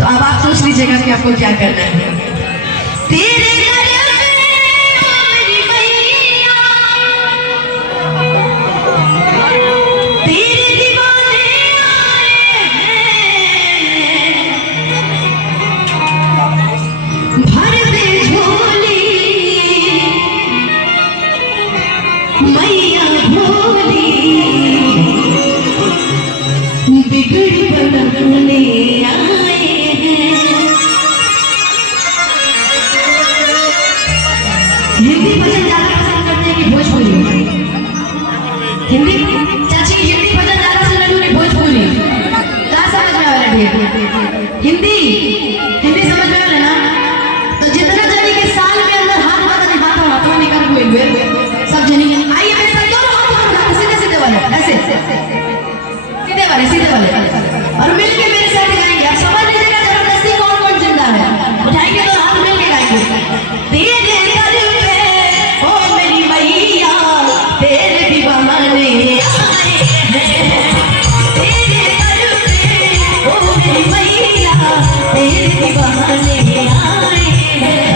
तो अब आप सोच लीजिएगा कि आपको क्या करना है। तेरे बिगड़ बनाने आए हैं। हिंदी भजन ज्यादा पसंद करते हैं कि भोजपुरी? हिंदी चाची, हिंदी भजन ज्यादा पसंद करते हैं कि भोजपुरी? क्या समझ में आ रहा है? हिंदी हिंदी समझ में आ रहा है ना? तो जितना जनी के साल में अंदर हाथ हाथों निकाल हुए सब जनी आइए मेरे साथ दोनों हाथ सीधे सीधे वाले, ऐसे सीधे वाले और मिलके मेरे साथ गाएंगे। आप समझ लीजिएगा जबरदस्ती कौन कौन जिंदा है, उठाएंगे तो हाथ मिलके गाएंगे। तेरे दर पे ओ मेरी मैया तेरे दीवाने आए हैं। तेरे दर पे ओ मेरी मैया तेरे दीवाने आए हैं।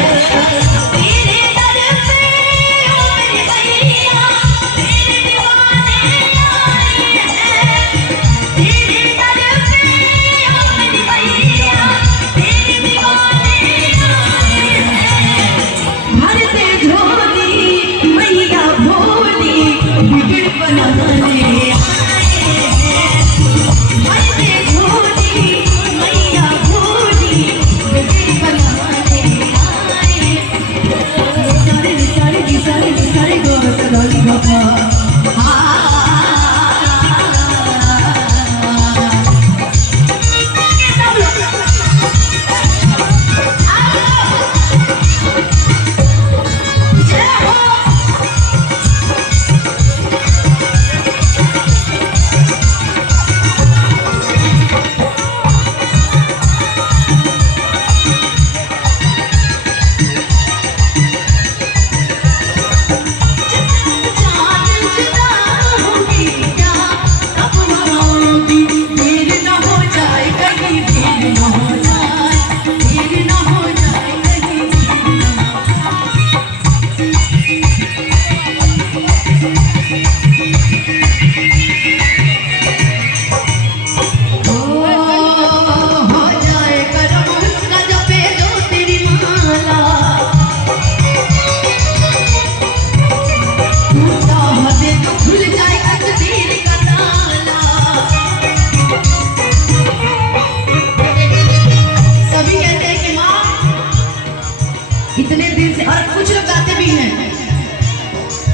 इतने दिन से, और कुछ लोग गाते भी हैं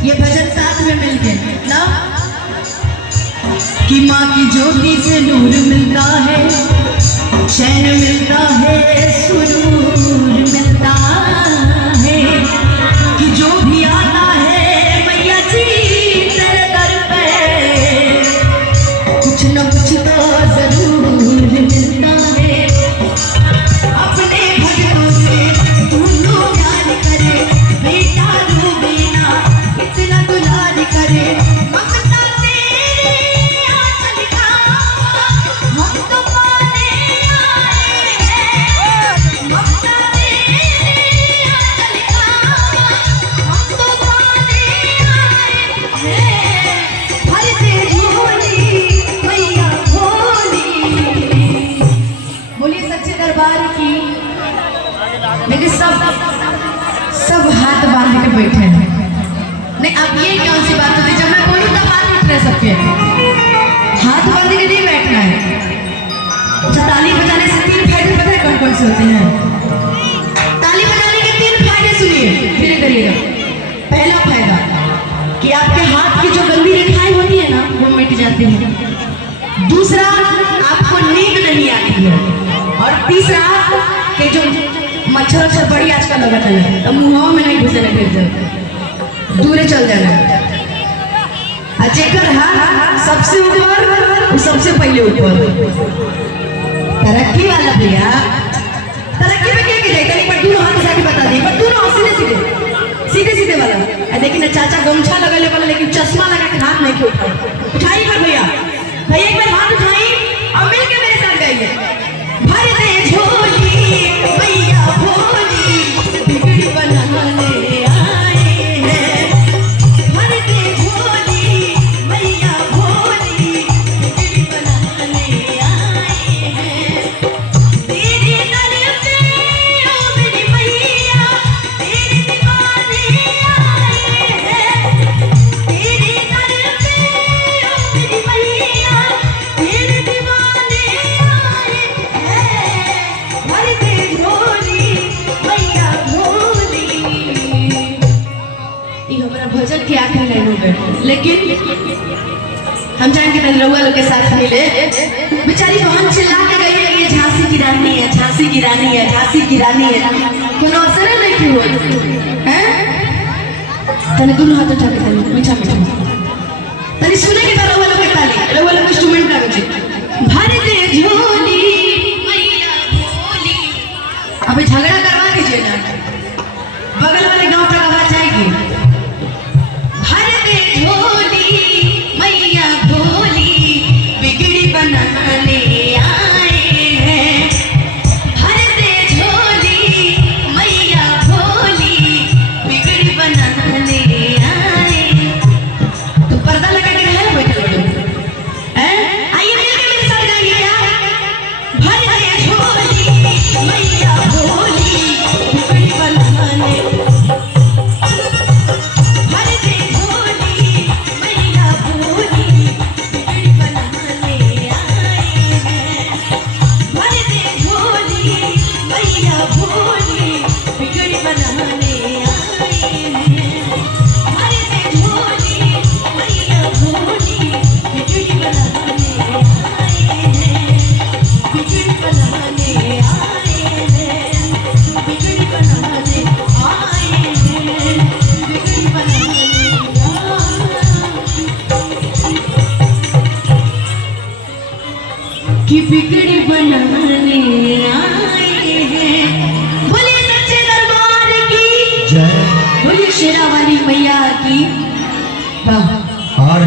ये भजन साथ में मिलके ना, कि माँ की ज्योति से नूर मिलता है, चैन मिलता है, सुरूर मिलता है, कि जो भी आता है मैया जी तेरे दर पे कुछ न कुछ तो जरूर मिलता है। अपने भक्तों से लेकिन सब हाथ बांध के बैठे हैं। नहीं, अब ये कौन सी बात होती है, जब मैं बोलूँ तब हाथ उठ रहे सबके, हाथ बांध के नहीं बैठना है। अच्छा, ताली बजाने से 3 फायदे पता है कौन कौन से होते हैं? ताली बजाने के 3 फायदे सुनिए, धीरे करिएगा। पहला फायदा कि आपके हाथ की जो गंदी रेखाएं होती है ना वो मिट जाती है। दूसरा, आपको नींद नहीं आती है। और तीसरा कि जो मच्छर बड़ी आजकल लगता है तो मुँह में नहीं घुसे फिर दूरे चल जाना। जेकर हाथ सबसे ऊपर सबसे पहले ऊपर तरक्की वाला भैया, तरक्की में क्या जाएगा? पर दोनों हाथ उठा के बता दी, पर दोनों सीधे सीधे सीधे सीधे वाला। लेकिन चाचा गमछा लगले वाला, लेकिन चश्मा लगा के हाथ नहीं उठाई। उठाई पर भैया, भैया एक बार हाथ उठाई और मिलके मेरे साथ गाइए। भर दे झोली लेकिन हम जान के रउआ लोग के साथ मिले बेचारी बहन चिल्ला के गई है कि झांसी की रानी है, झांसी की रानी है, झांसी की रानी है। कोनो असर नहीं की हुई हैं? तने दोनों हाथ उठा के तने मीठा मीठा तने सुने के रउआ लोग के ताली, रउआ लोग इंस्ट्रूमेंट का बजे भर दे झोली मैया भोली। अबे झगड़ा करवा दीजिए ना, बगल वाले गांव तक आवाज आएगी। भर दे झोली मैया भोली बिगड़ी बनाने आए हैं। भर दे झोली मैया भोली बिगड़ी बनाने आए। तो पर्दा लगा के है बैठे लोग हैं? आइए मिलके मेरे साथ गाइए यार। भर दे झोली मैया भोली बिगड़ी बनाने। भर दे झोली मैया भोली बिगड़ी बनाने आए हैं। भर दे झोली मैया भोली बिगड़ी बनाने आए हैं। भर दे झोली मैया भोली बिगड़ी बनाने आए हैं। बिगड़ी बनाने आए हैं। बिगड़ी बनाने आए हैं। बिगड़ी बनाने कि बिगड़ी बनाने आए हैं। बोलिए सच्चे दरबार की जय। बोलिए शेरा वाली मैया की। वाह। और